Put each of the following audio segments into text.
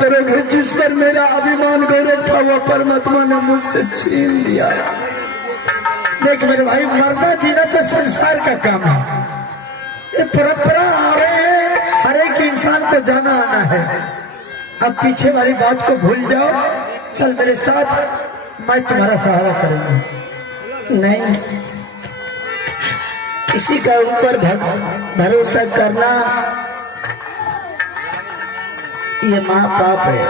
करोगे? जिस पर मेरा अभिमान गौरव था वो परमात्मा ने मुझसे छीन लिया। देख मेरे भाई, मरना जीना तो संसार का काम है, ये परंपरा आ रहे हैं, हर एक इंसान को जाना आना है। अब पीछे वाली बात को भूल जाओ, चल मेरे साथ, मैं तुम्हारा सहारा करूंगा। नहीं, किसी का ऊपर भरोसा करना ये महापाप है।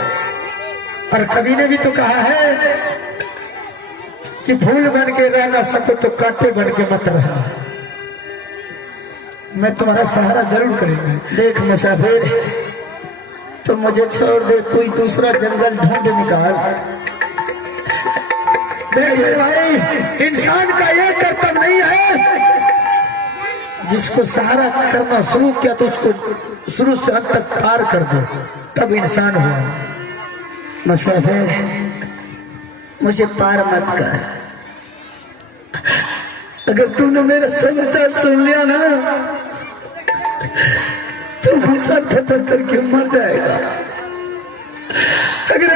और कवि ने भी तो कहा है कि फूल बन के रहना सको तो कांटे बन के मत रहना। मैं तुम्हारा सहारा जरूर करूंगा। देख मुसाफिर, तो मुझे छोड़ दे, कोई दूसरा जंगल ढूंढ निकाल। देख मेरे भाई, इंसान का यह कर्तव्य नहीं है, जिसको सहारा करना शुरू किया तो उसको शुरू से अंत तक पार कर दो, तब इंसान हुआ। मुसाफिर, मुझे पार मत कर। अगर तूने मेरा समाचार सुन लिया ना तो मैं सर फटक करके मर जाएगा। अगर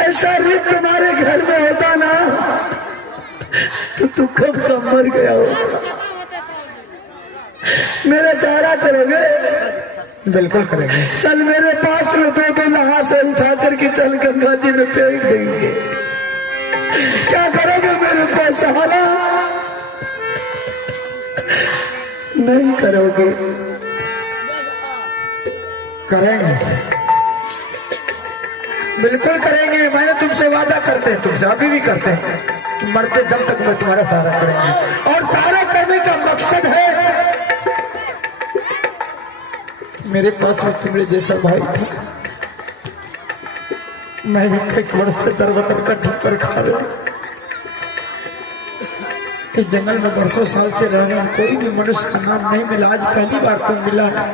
ऐसा रीत तुम्हारे घर में होता ना तो तू कब का मर गया होता। मेरा सहारा करोगे? बिल्कुल करेंगे। चल मेरे पास में दो दिन हाथ से उठा करके चल गंगा जी में फेंक देंगे। क्या करोगे मेरे पास सहारा? नहीं करोगे? करेंगे, बिल्कुल करेंगे। मैंने तुमसे वादा करते हैं, तुमसे अभी भी करते हैं कि मरते दम तक मैं तुम्हारा सहारा करेंगे। और सहारा करने का मकसद है, मेरे पास में तुम्हारे जैसा भाई था, मैं भी कई वर्ष से दरबदर का ठोकर खा रहा हूं। इस जंगल में बरसों साल से रहने में कोई भी मनुष्य का नाम नहीं मिला, आज पहली बार तुम मिला है।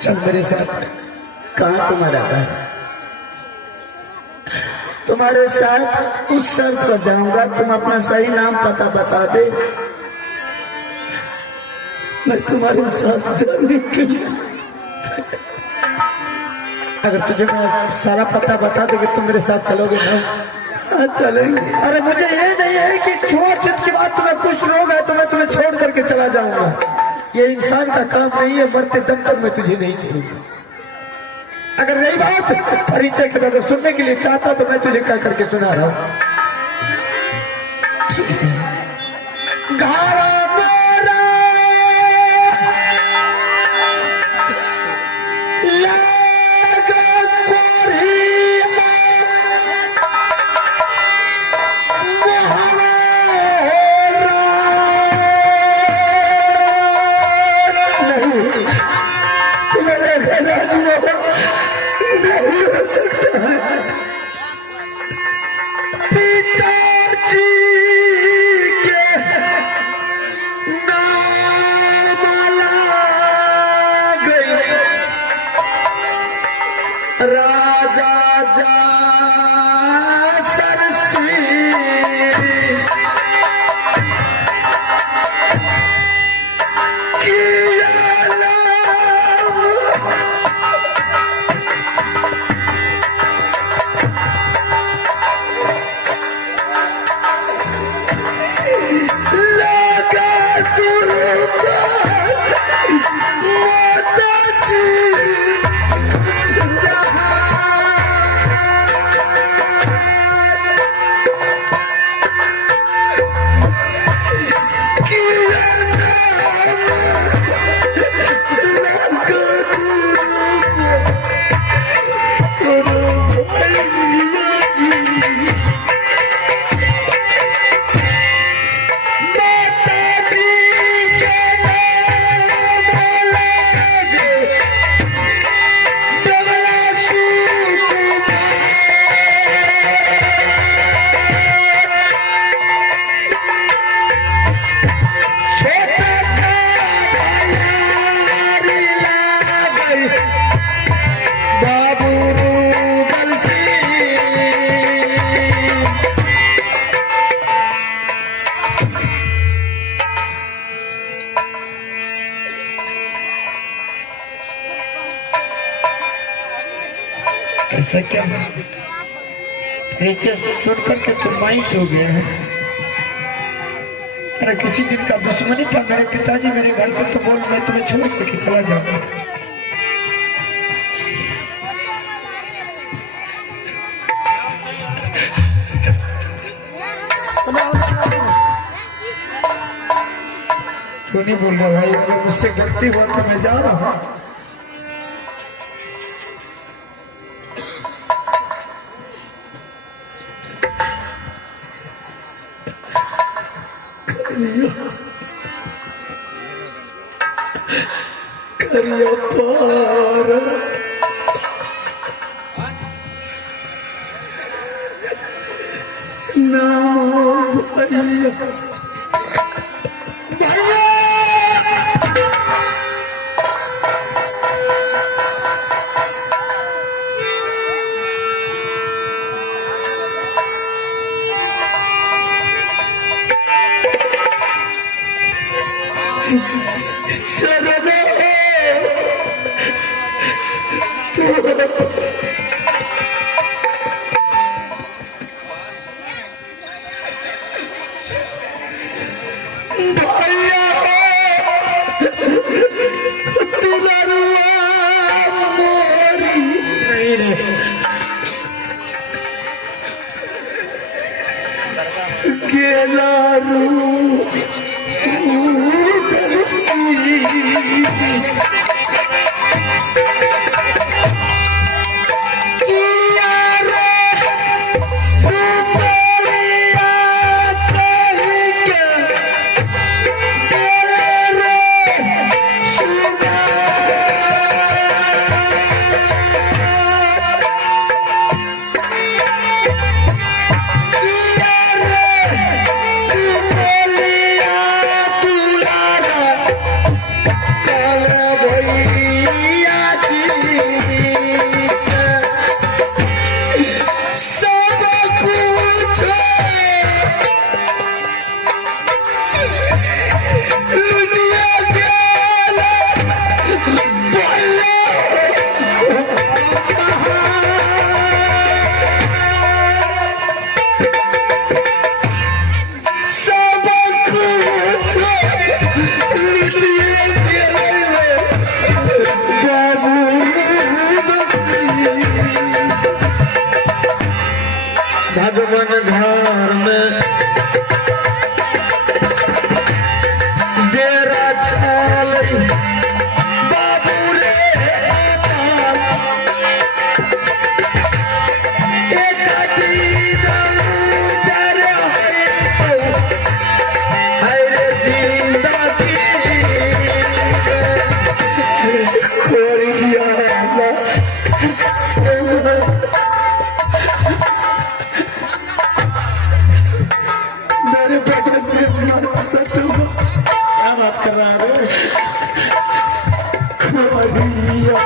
चल मेरे साथ। कहाँ तुम्हारा घर? तुम्हारे साथ उस शर्त पर जाऊंगा, तुम अपना सही नाम पता बता दे, मैं तुम्हारे साथ जाने के लिए। अगर तुझे मैं सारा पता बता दूं कि तुम मेरे साथ चलोगे ना? हाँ चलेंगे। अरे मुझे ये नहीं है कि छुआछूत की बात, तुम्हें कुछ रोग है तो मैं तुम्हें छोड़ करके चला जाऊंगा। ये इंसान का काम नहीं है, मरते दम तक मैं तुझे नहीं छोड़ूंगा। अगर रही बात परिचय के अगर सुनने के लिए चाहता तो मैं तुझे कह करके सुना रहा हूं। घारा ऐसा क्या नीचे सुन करके तो मायूस हो गया है। अरे किसी दिन का दुश्मनी था मेरे पिताजी मेरे घर से तो बोल मैं तुम्हें छोड़ करके चला जाऊंगा। क्यों नहीं बोल रहा भाई? अगर मुझसे गलती हुआ तो मैं जा रहा हूँ। करिया पार नाम भैया भगवान घर में डेरा छाल बाबू रे एक हरे जिंदगी कोरिया मेरे बेटे में सच क्या बात कर रहा है? खोरिया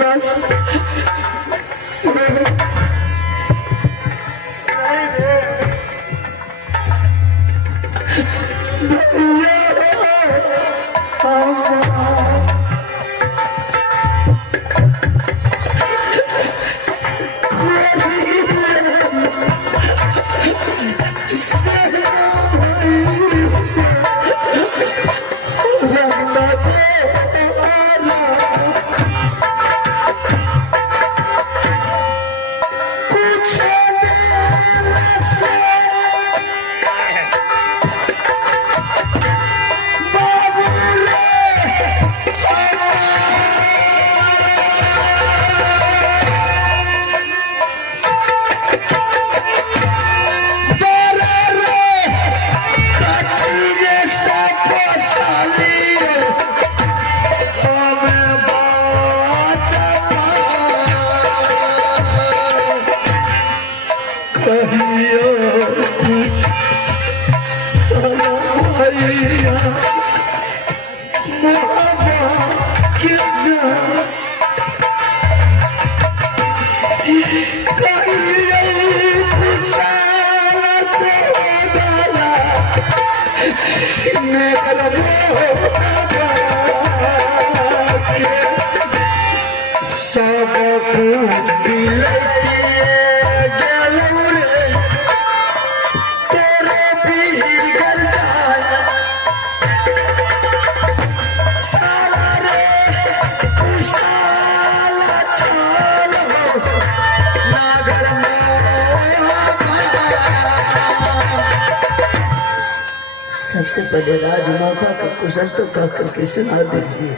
लाश सब कुछ बिलती गलू रे तेरे बिगड़ जाए सारा रे उशाला छाल हो नागर सबसे पहले राजमाता का कुशल तो कह करके सुना दीजिए।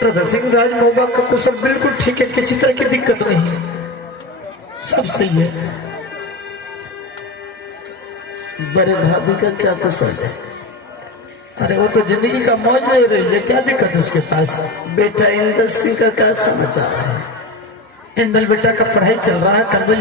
प्रधान सिंह राज मोहब्बा का कुशल बिल्कुल ठीक है, किसी तरह की दिक्कत नहीं है, सब सही है। बड़े भाभी का क्या कुशल है? अरे वो तो जिंदगी का मौज ले रही है, क्या दिक्कत है उसके पास। बेटा इंदल सिंह का क्या समाचार है? इंदल बेटा का पढ़ाई चल रहा है, कन्वज